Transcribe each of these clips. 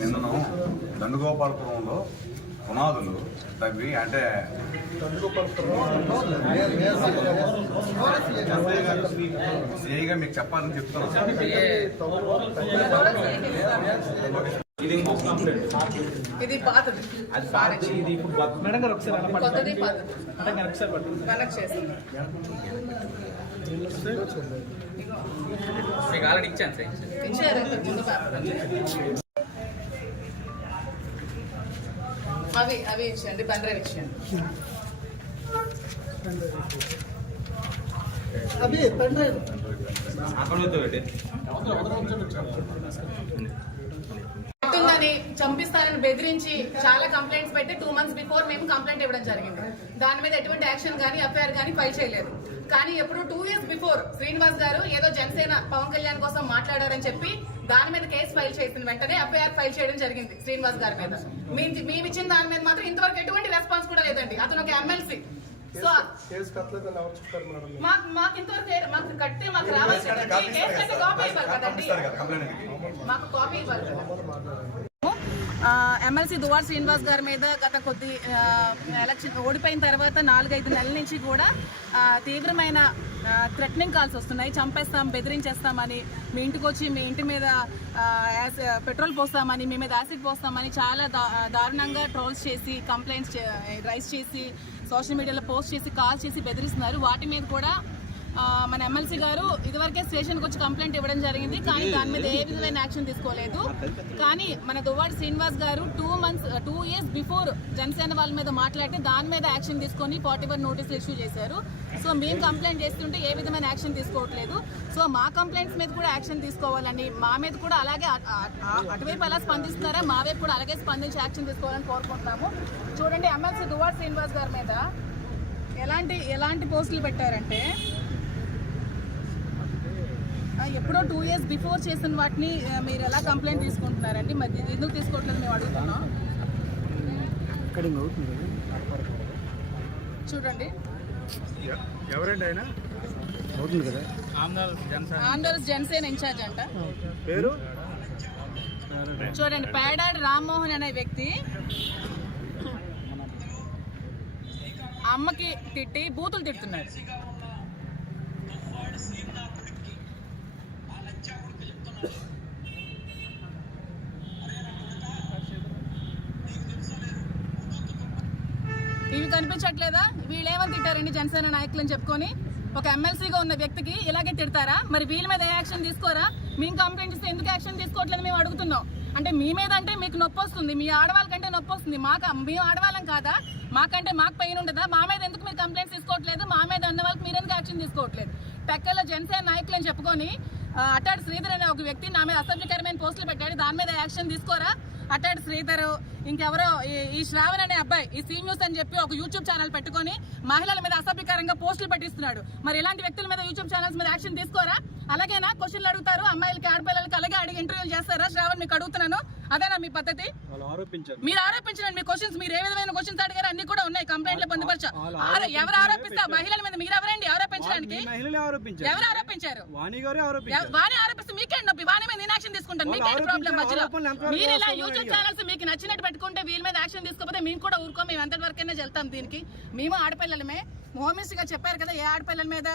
నిన్న దండుగోపాలపురంలో పునాదులు తవ్వి అంటే సిఐగా మీకు చెప్పాలని చెప్తున్నాను. ఇది పాతది, అది పాతది. ఇది ఇప్పుడు మేడం గారు ఒకసారి కొత్తది పాతది మేడం గారు ఒకసారి కనెక్ట్ చేస్తాను. మీకు ఆల్రెడీ ఇచ్చాను సార్, ఇచ్చారు ముందు పేపర్ అవి అవి ఇచ్చేయండి, పెన్ డ్రైవ్ ఇచ్చేయండి. అవి పెన్ డ్రైవ్ ఉంటుందని చంపిస్తానని బెదిరించి చాలా కంప్లైంట్స్ పెట్టి 2 months బిఫోర్ మేము కంప్లైంట్ ఇవ్వడం జరిగింది. దాని మీద ఎటువంటి యాక్షన్ కానీ ఎఫ్ఐఆర్ కానీ ఫైల్ చేయలేదు. కానీ ఎప్పుడు 2 years బిఫోర్ శ్రీనివాస్ గారు ఏదో జనసేన పవన్ కళ్యాణ్ కోసం మాట్లాడారని చెప్పి దాని మీద కేసు ఫైల్ చేసిన వెంటనే ఎఫ్ఐఆర్ ఫైల్ చేయడం జరిగింది శ్రీనివాస్ గారి మీద. మేము ఇచ్చిన దాని మీద మాత్రం ఇంతవరకు ఎటువంటి రెస్పాన్స్ కూడా లేదండి. అతను ఒక ఎమ్మెల్సీ. సో మాకు ఇంతవరకు మాకు కట్టి మాకు రావాలి కాపీ ఇవ్వాలి కదండి, మాకు కాపీ ఇవ్వాలి కదా. ఎమ్మెల్సీ దువ్వాడ శ్రీనివాస్ గారి మీద గత కొద్ది ఎలక్షన్ ఓడిపోయిన తర్వాత 4-5 నెలల నుంచి కూడా తీవ్రమైన థ్రెటనింగ్ కాల్స్ వస్తున్నాయి. చంపేస్తాం, బెదిరించేస్తామని, మీ ఇంటికి వచ్చి మీ ఇంటి మీద పెట్రోల్ పోస్తామని, మీ మీద యాసిడ్ పోస్తామని చాలా దారుణంగా ట్రోల్స్ చేసి కంప్లైంట్స్ రైజ్ చేసి సోషల్ మీడియాలో పోస్ట్ చేసి కాల్ చేసి బెదిరిస్తున్నారు. వాటి మీద కూడా మన ఎమ్మెల్సీ గారు ఇదివరకే స్టేషన్కి వచ్చి కంప్లైంట్ ఇవ్వడం జరిగింది. కానీ దాని మీద ఏ విధమైన యాక్షన్ తీసుకోలేదు. కానీ మన దువ్వాడ శ్రీనివాస్ గారు 2 years బిఫోర్ జనసేన వాళ్ళ మీద మాట్లాడితే దాని మీద యాక్షన్ తీసుకొని 41 నోటీసులు ఇష్యూ చేశారు. సో మేము కంప్లైంట్ చేస్తుంటే ఏ విధమైన యాక్షన్ తీసుకోవట్లేదు. సో మా కంప్లైంట్స్ మీద కూడా యాక్షన్ తీసుకోవాలని, మా మీద కూడా అలాగే అటువైపు ఎలా స్పందిస్తున్నారా మా వైపు కూడా అలాగే స్పందించి యాక్షన్ తీసుకోవాలని కోరుకుంటున్నాము. చూడండి, ఎమ్మెల్సీ దువ్వాడ శ్రీనివాస్ గారి మీద ఎలాంటి పోస్టులు పెట్టారంటే ఎప్పుడో 2 years బిఫోర్ చేసిన వాటిని మీరు ఎలా కంప్లైంట్ తీసుకుంటున్నారండి? మరి ఎందుకు తీసుకోవట్లేదు మేము అడుగుతున్నాం. చూడండి, ఆంధ్రప్రదేశ్ జనసేన ఇన్ఛార్జ్ అంట పేరు. చూడండి, పేడాడి రామ్మోహన్ అనే వ్యక్తి అమ్మకి తిట్టి బూతులు తిడుతున్నాడు. ఇవి కనిపించట్లేదా? వీళ్ళేమని తిట్టారండి జనసేన నాయకులని చెప్పుకొని? ఒక ఎమ్మెల్సీగా ఉన్న వ్యక్తికి ఇలాగే తిడతారా? మరి వీళ్ళ మీద ఏ యాక్షన్ తీసుకోరా? మేము కంప్లైంట్ ఇస్తే ఎందుకు యాక్షన్ తీసుకోవట్లేదు మేము అడుగుతున్నాం. అంటే మీ మీద అంటే మీకు నొప్పి వస్తుంది, మీ ఆడవాళ్ళకంటే నొప్పి వస్తుంది. మేము ఆడవాళ్ళం కాదా? మాకంటే మాకు పెయిన్ ఉండదా? మా మీద ఎందుకు మీరు కంప్లైంట్స్ తీసుకోవట్లేదు? మా మీద అన్న వాళ్ళకి మీరు ఎందుకు యాక్షన్ తీసుకోవట్లేదు? టెక్కల్లో జనసేన నాయకులు అని చెప్పుకొని అట్టాడు శ్రీధర్ అనే ఒక వ్యక్తి నా మీద అసభ్యకరమైన పోస్టులు పెట్టాడు. దాని మీద యాక్షన్ తీసుకోరా? అట్టాడు శ్రీధర్, ఇంకెవరో ఈ శ్రావణ్ అనే అబ్బాయి ఈ సీ న్యూస్ అని చెప్పి ఒక యూట్యూబ్ ఛానల్ పెట్టుకొని మహిళల మీద అసభ్యకరంగా పోస్టులు పెట్టిస్తున్నాడు. మరి ఇలాంటి వ్యక్తుల మీద యూట్యూబ్ ఛానల్స్ మీద యాక్షన్ తీసుకోరా? అలాగేనా క్వశ్చన్లు అడుగుతారు అమ్మాయిలకి, ఆడపిల్లలకి అలాగే అడిగి ఇంటర్వ్యూలు చేస్తారా? శ్రావణ్, మీకు అడుగుతున్నాను, అదేనా మీ పద్ధతి? మీరు ఆరోపించండి. మీ క్వశ్చన్స్, మీరు ఏ విధమైన క్వశ్చన్స్ అడిగారు అన్ని కూడా ఉన్నాయి కంప్లైంట్ లో పొందుపరచా. ఎవరు ఆరోపిస్తారు? మహిళల మీద మీరు ఎవరండి ఆరోపించడానికి? ఎవరు ఆరోపించారు? వాణి ఆరోపిస్తే మీకేంటి నొప్పి? వాణి మీద నేను యాక్షన్ తీసుకుంటాను, మీకేంటి ప్రాబ్లం? మధ్యలో మీరు ఇలా యూట్యూబ్ ఛానల్స్ మీకు నచ్చినట్టు పెట్టుకుంటే వీళ్ళ మీద యాక్షన్ తీసుకోకపోతే మేము కూడా ఊరుకో, మేము అంతటి వరకైనా వెళ్తాం. దీనికి మేము ఆడపిల్లలమే. హోమ్ మినిస్టర్ గా చెప్పారు కదా, ఏ ఆడపిల్లల మీద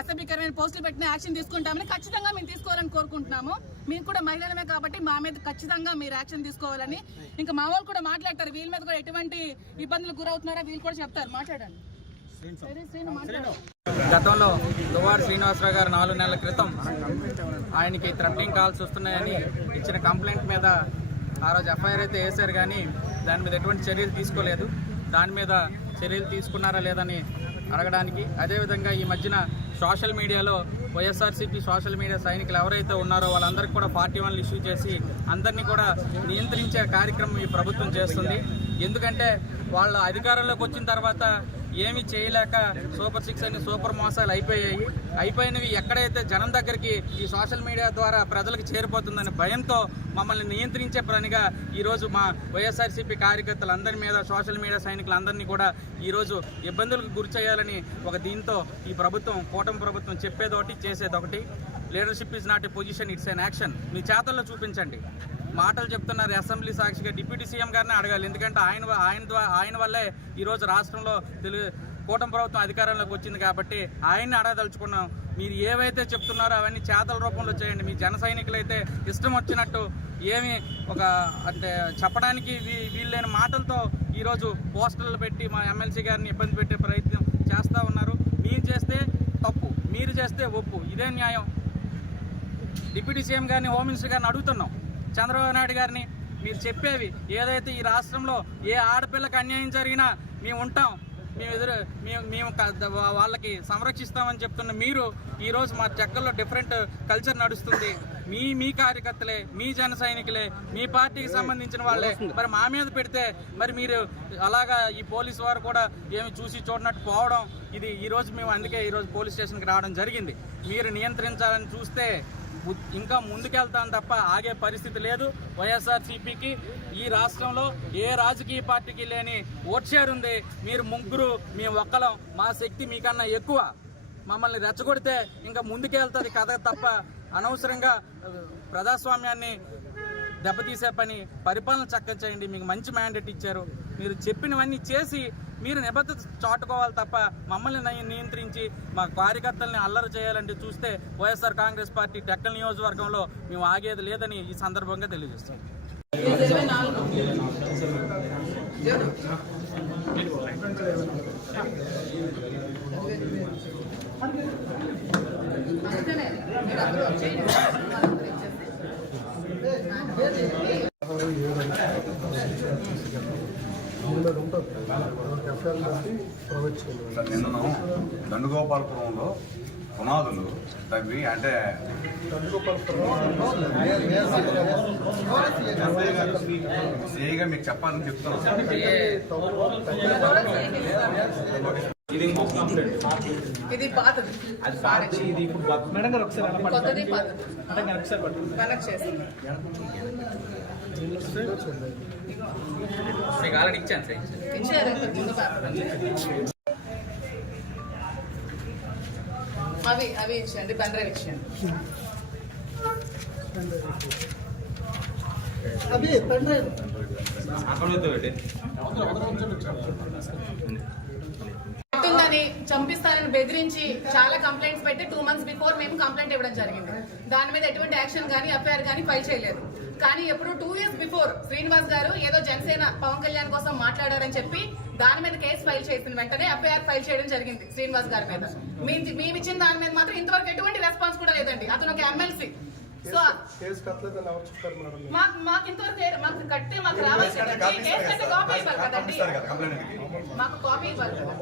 అసభ్యకరమైన పోస్టులు పెట్టిన యాక్షన్ తీసుకుంటామని. ఖచ్చితంగా మేము తీసుకోవాలని కోరుకుంటున్నాము. మేము కూడా మహిళలమే కాబట్టి మా మీద ఖచ్చితంగా మీరు యాక్షన్ తీసుకోవాలని. ఇంకా మా వాళ్ళు కూడా మాట్లాడతారు, వీళ్ళ మీద కూడా ఎటువంటి ఇబ్బందులు గురవుతున్నారో వీళ్ళు కూడా చెప్తారు. మాట్లాడండి. గతంలో దువ్వాడ శ్రీనివాసరావు గారు 4 నెలల క్రితం ఆయనకి థ్రెటనింగ్ కాల్స్ వస్తున్నాయని ఇచ్చిన కంప్లైంట్ మీద ఆ రోజు ఎఫ్ఐఆర్ అయితే వేశారు. కానీ దాని మీద ఎటువంటి చర్యలు తీసుకోలేదు. దాని మీద చర్యలు తీసుకున్నారా లేదని అడగడానికి, అదేవిధంగా ఈ మధ్యన సోషల్ మీడియాలో వైఎస్ఆర్సీపీ సోషల్ మీడియా సైనికులు ఎవరైతే ఉన్నారో వాళ్ళందరికీ కూడా 41 ఇష్యూ చేసి అందరినీ కూడా నియంత్రించే కార్యక్రమం ఈ ప్రభుత్వం చేస్తుంది. ఎందుకంటే వాళ్ళ అధికారంలోకి వచ్చిన తర్వాత ఏమీ చేయలేక సూపర్ 6 అని సూపర్ మోసాలు అయిపోయినవి ఎక్కడైతే జనం దగ్గరికి ఈ సోషల్ మీడియా ద్వారా ప్రజలకు చేరిపోతుందనే భయంతో మమ్మల్ని నియంత్రించే పనిగా ఈరోజు మా వైఎస్ఆర్సీపీ కార్యకర్తలందరి మీద సోషల్ మీడియా సైనికులందరినీ కూడా ఈరోజు ఇబ్బందులకు గురి చేయాలని ఒక దీంతో ఈ ప్రభుత్వం కూటమి ప్రభుత్వం చెప్పేదొకటి చేసేదొకటి. Leadership is not a position, it's an action. మీ చేతల్లో చూపించండి. మాటలు చెప్తున్నారు అసెంబ్లీ సాక్షిగా డిప్యూటీ సీఎం గారిని అడగాలి. ఎందుకంటే ఆయన వల్లే ఈరోజు రాష్ట్రంలో కూటమి ప్రభుత్వం అధికారంలోకి వచ్చింది కాబట్టి ఆయన్ని అడగదలుచుకున్నాం. మీరు ఏవైతే చెప్తున్నారో అవన్నీ చేతల రూపంలో చేయండి. మీ జన సైనికులైతే ఇష్టం వచ్చినట్టు ఏమి అంటే చెప్పడానికి వీళ్ళైన మాటలతో ఈరోజు పోస్టర్లు పెట్టి మా ఎమ్మెల్సీ గారిని ఇబ్బంది పెట్టే ప్రయత్నం చేస్తూ ఉన్నారు. మీరు చేస్తే తప్పు, మీరు చేస్తే ఒప్పు, ఇదే న్యాయం. డిప్యూటీ సీఎం గారిని, హోమ్ మినిస్టర్ గారిని అడుగుతున్నాం. చంద్రబాబు నాయుడు గారిని మీరు చెప్పేవి ఏదైతే ఈ రాష్ట్రంలో ఏ ఆడపిల్లకి అన్యాయం జరిగినా మేము ఉంటాం, మేము వాళ్ళకి సంరక్షిస్తామని చెప్తున్న మీరు ఈరోజు మా చెక్కల్లో డిఫరెంట్ కల్చర్ నడుస్తుంది. మీ కార్యకర్తలే, మీ జన సైనికులే, మీ పార్టీకి సంబంధించిన వాళ్ళే మరి మా మీద పెడితే మరి మీరు అలాగా ఈ పోలీసు వారు కూడా ఏమి చూసి చూడనట్టు పోవడం, ఇది ఈరోజు మేము అందుకే ఈరోజు పోలీస్ స్టేషన్కి రావడం జరిగింది. మీరు నియంత్రించాలని చూస్తే ఇంకా ముందుకెళ్తాం తప్ప ఆగే పరిస్థితి లేదు. వైఎస్ఆర్సీపీకి ఈ రాష్ట్రంలో ఏ రాజకీయ పార్టీకి లేని ఓట్ షేర్ ఉంది. మీరు ముగ్గురు, మేము ఒక్కలం, మా శక్తి మీకన్నా ఎక్కువ. మమ్మల్ని రెచ్చగొడితే ఇంకా ముందుకెళ్తుంది కథ తప్ప అనవసరంగా ప్రజాస్వామ్యాన్ని దెబ్బతీసే పని, పరిపాలన చక్కగా చేయండి. మీకు మంచి మ్యాండేట్ ఇచ్చారు. మీరు చెప్పినవన్నీ చేసి మీరు నిబద్ధత చాటుకోవాలి తప్ప మమ్మల్ని నియంత్రించి మా కార్యకర్తల్ని అల్లరి చేయాలంటే చూస్తే వైఎస్ఆర్ కాంగ్రెస్ పార్టీ టెక్కల్ నియోజకవర్గంలో మేము ఆగేది లేదని ఈ సందర్భంగా తెలియజేస్తాం. నిన్న దండుగోపాలపురంలో పునాదులు తవ్వి అంటే సిఐగా మీకు చెప్పాలని చెప్తున్నాను. ఇది పాతది, అది పాతది. ఇది ఇప్పుడు మేడం గారు ఒకసారి కొత్తది పాతది కనెక్ట్ చేస్తున్నారు. మీకు ఆల్రెడీ ఇచ్చాను సార్, ఇచ్చారు. అవి ఇచ్చేయండి, పెన్ డ్రైవ్ ఇచ్చేయండి. అవి పెన్ డ్రైవ్ ఉందని చంపిస్తానని బెదిరించి చాలా కంప్లైంట్స్ పెట్టి 2 months బిఫోర్ మేము కంప్లైంట్ ఇవ్వడం జరిగింది. దాని మీద ఎటువంటి యాక్షన్ కానీ ఎఫ్ఐఆర్ కానీ ఫైల్ చేయలేదు. కానీ ఎప్పుడు 2 years బిఫోర్ శ్రీనివాస్ గారు ఏదో జనసేన పవన్ కళ్యాణ్ కోసం మాట్లాడారని చెప్పి దాని మీద కేసు ఫైల్ చేసిన వెంటనే ఎఫ్ఐఆర్ ఫైల్ చేయడం జరిగింది శ్రీనివాస్ గారి మీద. మేము ఇచ్చిన దాని మీద మాత్రం ఇంతవరకు ఎటువంటి రెస్పాన్స్ కూడా లేదండి. అతను ఒక ఎమ్మెల్సీ. సో మాకు ఇంతవరకు మాకు కట్టి మాకు రావాలి, కాపీ ఇవ్వాలి కదండి, మాకు కాపీ ఇవ్వాలి కదా.